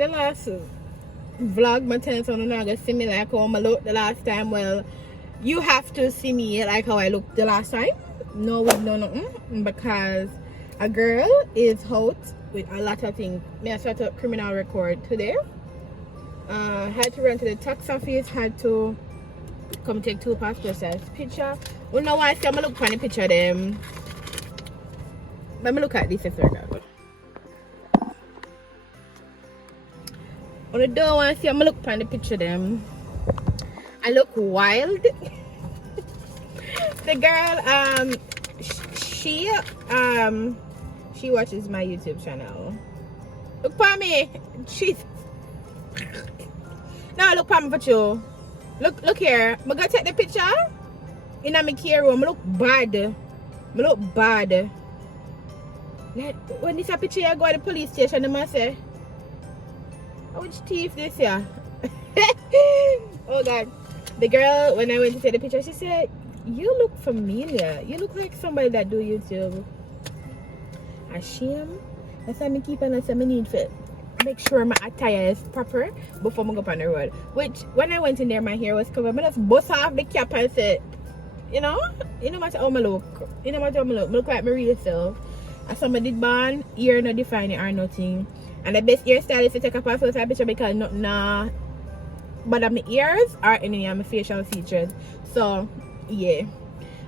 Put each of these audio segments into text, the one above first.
the last vlog, my tenants on not gonna see me like how I look the last time. Well, you have to see me like how I looked the last time. No wig, no nothing, because a girl is out with a lot of things. Me I set up criminal record today. Had to run to the tax office, had to come take 2 passport size picture. Well, now I see I'm gonna look for the picture of them. Let me look at this if they're good. On the door, I see I'm gonna look for the picture of them. I look wild. The girl, she watches my YouTube channel. Look for me. She's no, look for me for you. Look here. I'm gonna take the picture in my care room. I look bad. I look bad. Like, when this a picture, I go to the police station. They must say, "Oh, which thief this here?" Oh God. The girl, when I went to take the picture, she said, "You look familiar. You look like somebody that do YouTube." Ashamed. That's why I keep on saying I need to make sure my attire is proper before I go up on the road. Which, when I went in there, my hair was covered. I just bust off the cap and said, you know matter how I look. You know matter how I look like my real self. And somebody did ban, ear no define it or nothing. And the best hairstyle is to take a passport size picture because nothing but my ears or any of my facial features. So yeah,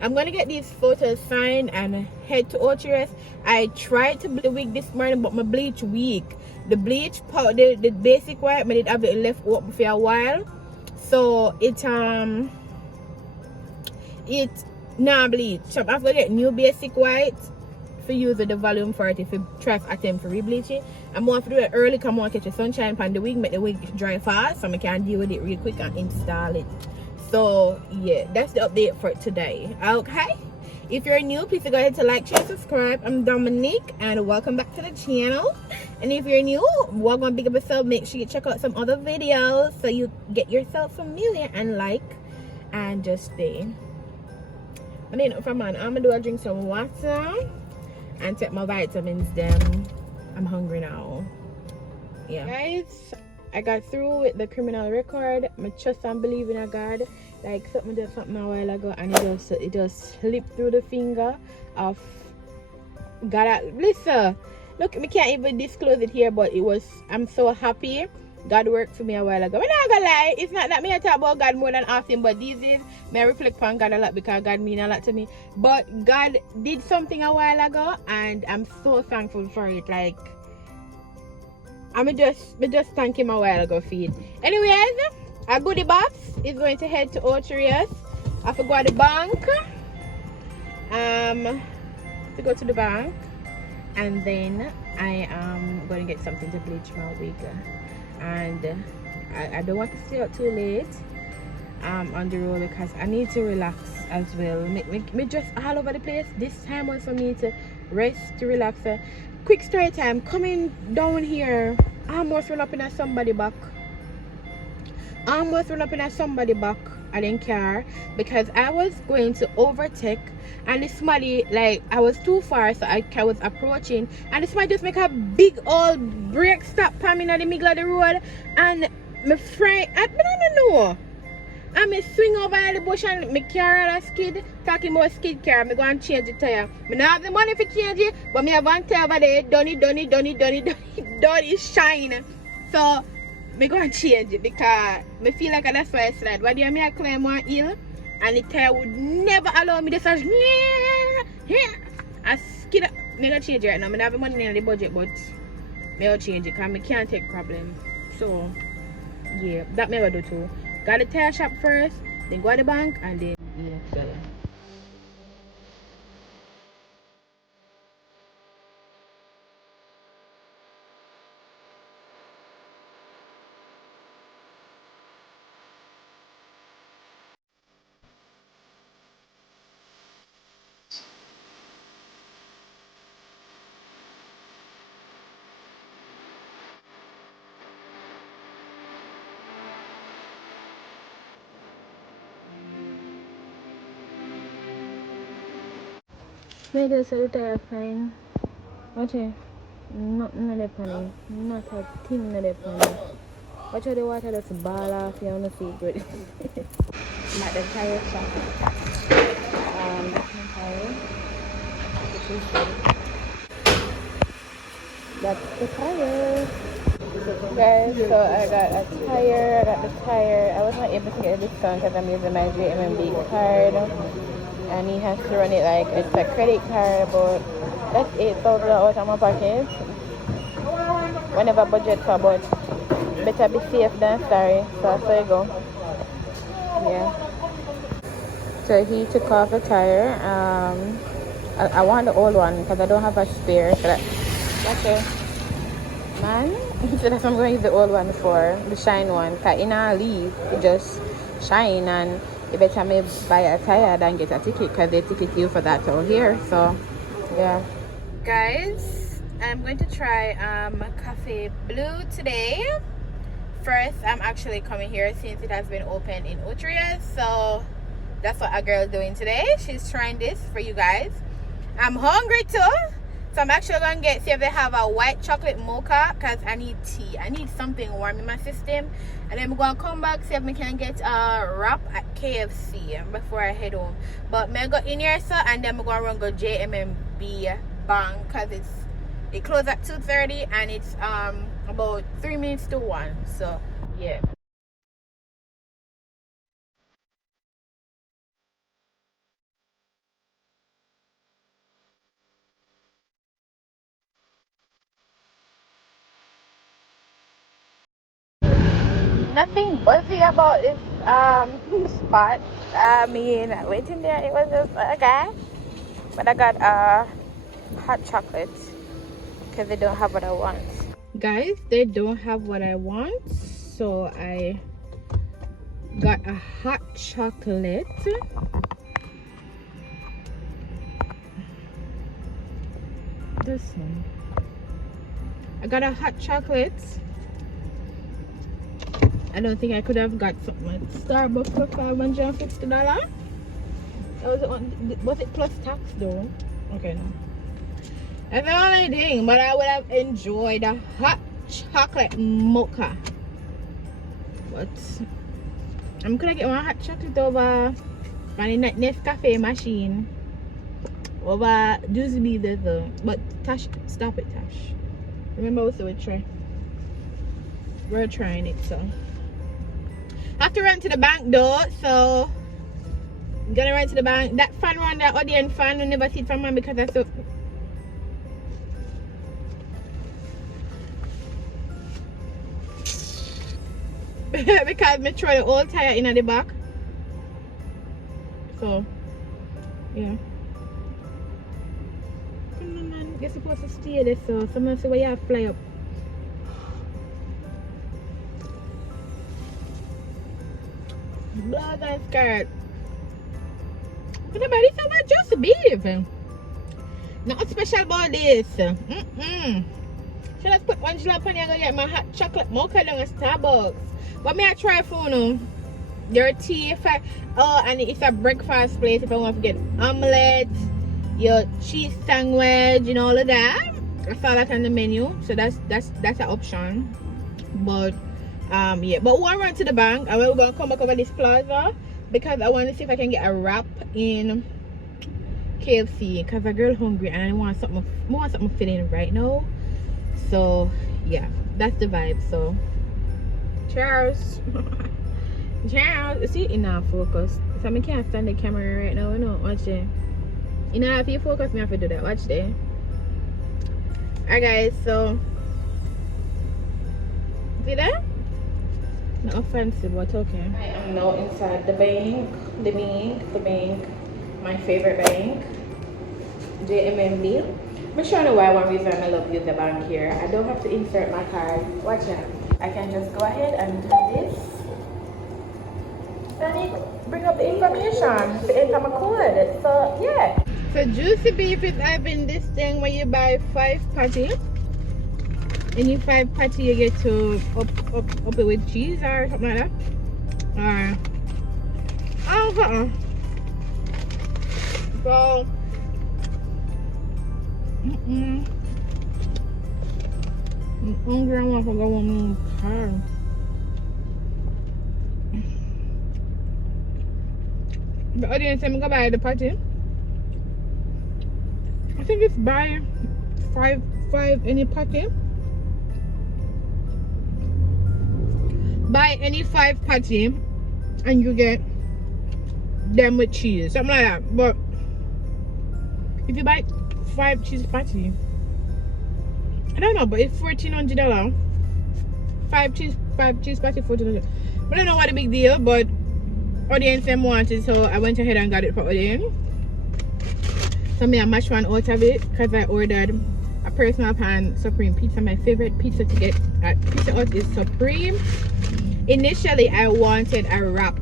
I'm gonna get these photos signed and head to Oakland. I tried to bleach the wig this morning, but my bleach weak. The bleach powder, the basic white, I did have it left open for a while, so it not bleach. So I'm gonna get new basic white for use the volume for it if you try to attempt to re-bleach it. I'm going to do it early because I want to catch the sunshine on the wig, make the wig dry fast so I can deal with it real quick and install it. So yeah, that's the update for today. Okay, if you're new, please go ahead to like, share, subscribe. I'm Dominique and welcome back to the channel. And if you're new, welcome, big up yourself. Make sure you check out some other videos so you get yourself familiar and and just stay. I need from man, I'm gonna drink some water and take my vitamins them. I'm hungry now. Yeah, guys, I got through with the criminal record. I trust and believe in a God. Like something did something a while ago and it just slipped through the finger of God. Listen, look, I can't even disclose it here, but I'm so happy God worked for me a while ago. I'm not gonna lie, it's not that me I talk about God more than often, but these days I reflect on God a lot because God mean a lot to me. But God did something a while ago and I'm so thankful for it. Like I'm just thank him a while ago for it. Anyways, a goodie box is going to head to Oakland. I forgot the bank. To go to the bank, and then I am going to get something to bleach my wig. And I don't want to stay out too late on the road because I need to relax as well. Me just all over the place. This time was for me to rest, to relax. Quick story time. Coming down here, I almost run up in somebody back. I didn't care because I was going to overtake and this somebody, like, I was too far, so I was approaching and this somebody just make a big old brake stop for me in the middle of the road and my friend, I don't know, and me swing over the bush and my car and a skid, talking about skid car, me go and change the tire. I don't have the money for change it, but me have one tire over there, done it shine. So me go and change it because me feel like that's why I slide. What do you mean I climb one hill and the tire would never allow me to say I skid up. Me go change it right now. I don't have the money in the budget, but me go change it because I can't take problem. So yeah, that me go do too. Got the tire shop first, then go to the bank and then yeah, so yeah. Maybe it's a tire fine. Okay. Nothing in the penny. Not a thing in the penny. Watch out the water that's ball off you on the feet good. I'm at the tire shop. That's my tire. Which is good. That's the tire. Guys, so I got a tire. I got the tire. I was not able to get a discount because I'm using my JMMB card. And he has to run it like it's a credit card, but that's $8,000 out of my pocket. Whenever budget for, but better be safe than sorry. So there you go. Yeah. So he took off the tire. I want the old one because I don't have a spare. So that's it. Man, so that's what I'm going to use the old one for, the shine one. Because in our leave, it just shine, and you better me buy a tire than get a ticket because they ticket you for that out here. So yeah, guys, I'm going to try Cafe Blue today. First, I'm actually coming here since it has been open in Utrecht, so that's what a girl's doing today. She's trying this for you guys. I'm hungry too, so I'm actually gonna see if they have a white chocolate mocha because I need tea. I need something warm in my system, and then we're gonna come back see if we can get a wrap at KFC before I head home. But may I go in here, so, and then we're gonna run go JMMB Bank because it closed at 2:30 and it's about 3 minutes to 1. So yeah. Nothing buzzy about this spot. I mean, waiting there, it was just okay. But I got hot chocolate because they don't have what I want. Guys, they don't have what I want, so I got a hot chocolate. This one. I got a hot chocolate. I don't think I could have got something at Starbucks for $550. Was it plus tax though? Okay, no. That's the only thing, but I would have enjoyed a hot chocolate mocha. But I'm gonna get one hot chocolate over my Nescafe machine. Over Blvd though. But Tash, stop it, Tash. Remember what we try. We're trying it, so I have to run to the bank though, so I'm gonna run to the bank. That fan run, that audience fan, I never see it from man because that's so. Because me throw the old tire in at the back. So yeah. Come on, man. You're supposed to stay there, so someone say where you have fly up. Blood and skirt. But nobody said about just beef. Nothing special about this. Should I put one jalapeno and go get my hot chocolate mocha down at Starbucks? But may I try for no? Your tea if I and it's a breakfast place if I want to get omelette, your cheese sandwich, and all of that. I saw that on the menu, so that's an option. But yeah, but we'll run to the bank and we're gonna come back over this plaza because I want to see if I can get a wrap in KFC because a girl hungry and I want something filling right now. So yeah, that's the vibe. So cheers. Cheers. See, enough focus. So I can't stand the camera right now. You know, watch it. You know, if you focus, me have to do that. Watch there. Alright guys, so see that? Not offensive, but okay. I am now inside the bank, my favorite bank, JMMB. I'm sure know why one reason I love using the bank here. I don't have to insert my card. Watch it. I can just go ahead and do this. And it bring up the information to enter my code. So yeah. So juicy beef is having this thing where you buy 5 patty. And in 5 patty you get to up it with cheese or something like that. Or so I'm hungry. I want to go on my car. The audience said I'm gonna buy the party. I think it's buy five any patty. Buy any 5 patty and you get them with cheese. Something like that. But if you buy 5 cheese patty, I don't know, but it's $1,400. 5 cheese patty, $1,400. I don't know what the big deal, but audience them wanted, so I went ahead and got it for audience. So me I mashed one out of it because I ordered a personal pan supreme pizza. My favorite pizza to get at Pizza Hut is supreme. Initially I wanted a wrap.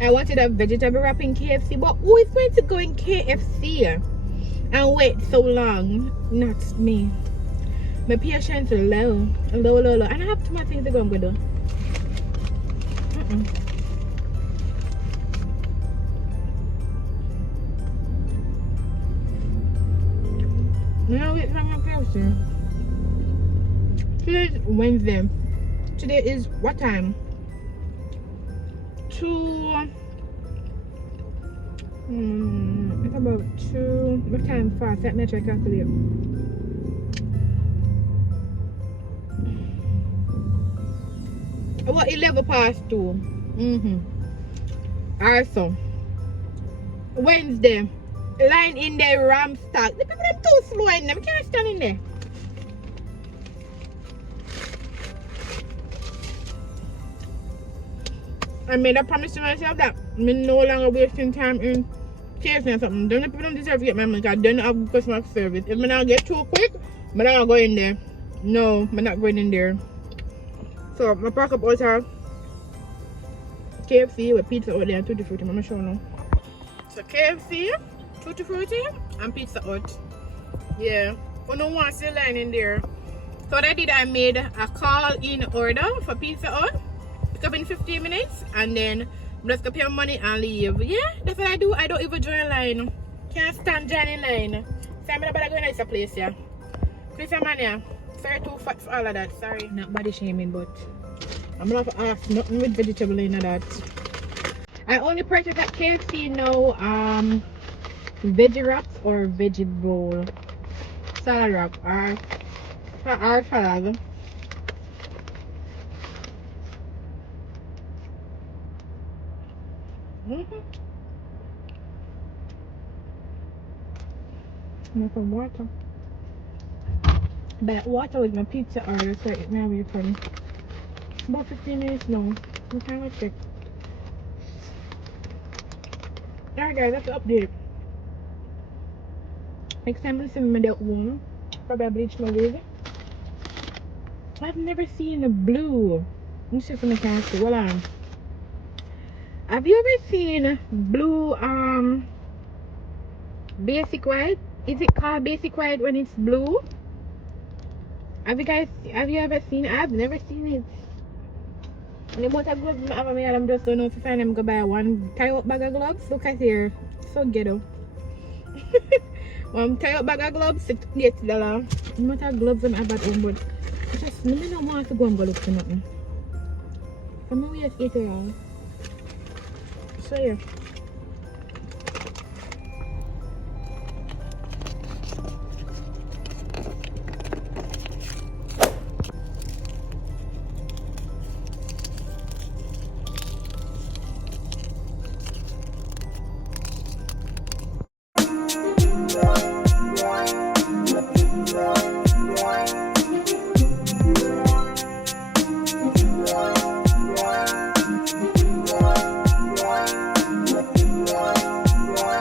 I wanted a vegetable wrap in KFC, but who is going to go in KFC and wait so long? Not me. My patience is low. And I have too much things to go and go do. Now wait for my KFC. Today is Wednesday. Today is what time? 2. It's about 2. What time fast? Let me try to calculate. About 11 past 2. Also, Wednesday. Line in there, ram stock. The people are too slow in them. Can't stand in there. I made a promise to myself that I'm no longer wasting time in KFC or something. Don't people don't deserve to get my money because I don't have customer service. If I not get too quick, I'm not going in there. No, I'm not going in there. So I pack up all the KFC with pizza out there and Tutti Frutti. I'm gonna show now. So KFC, Tutti Frutti, and Pizza Hut. Yeah, I don't want to see line in there. So what I did, I made a call-in order for Pizza Hut. Pick up in 15 minutes, and then I'm just gonna pay money and leave. Yeah, that's what I do. I don't even join line. Can't stand joining line. So I'm not going to this place, yeah. Chris Amania, sorry too fat for all of that. Sorry, not body shaming, but I'm not ask nothing with vegetable in that. I only purchased at KFC now veggie wraps or veggie bowl salad wrap or salad. Some water. But water with my pizza order, so it may be from about 15 minutes now. I'm trying to check. Alright guys, that's the update. Next time I see me that one, probably bleach my wig. I've never seen a blue. Let me see if I can see. Hold on. Have you ever seen blue basic white? Is it called basic white when it's blue? Have you ever seen it? I've never seen it. The amount of gloves I have, I'm just going to find them go buy one tie up bag of gloves. Look at here. So ghetto. One tie up bag of gloves, $68. The amount of gloves I have at home, but I just don't want to go and go look for nothing. So I'm going to $80. So yeah.